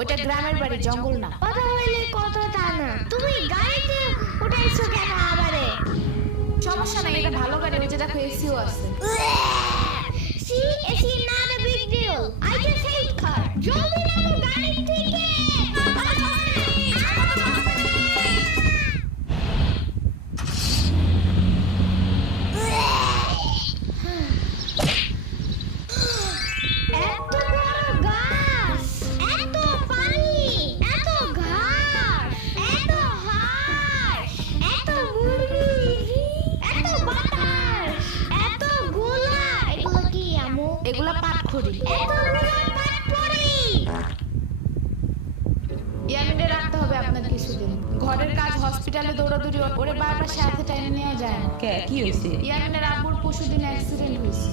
ওইটা গ্রামের বাড়ি, জঙ্গল না। কথা হইলে কথা তা না, তুমি গাড়িতে উঠাইছো কেন আমারে? সমস্যা নাই, এটা ভালো গাড়ি, ওই যে দেখো এসিও আছে। See, it's not a big deal. I just hate car. জলদি নামো গাড়ি থেকে। এত বড় গাছ, এত পানি, এত ঘাস, এত হাঁস, এত মুরগি, এত বাতাস, এত গোলা। এগুলো কি আমু? এগুলা পাটখড়ি। এতগুলো পাটপড়ি। ইয়ামিনে রাখতে হবে আপনার কিছুদিন। ঘরের কাজ, হসপিটালে দৌড়াদৌড়ি, ওরে বারবার সাথে টাইনে নেওয়া যায় না। কি হয়েছে? ইয়ামিনের আব্বুর পরশুদিন অ্যাক্সিডেন্ট হয়েছে।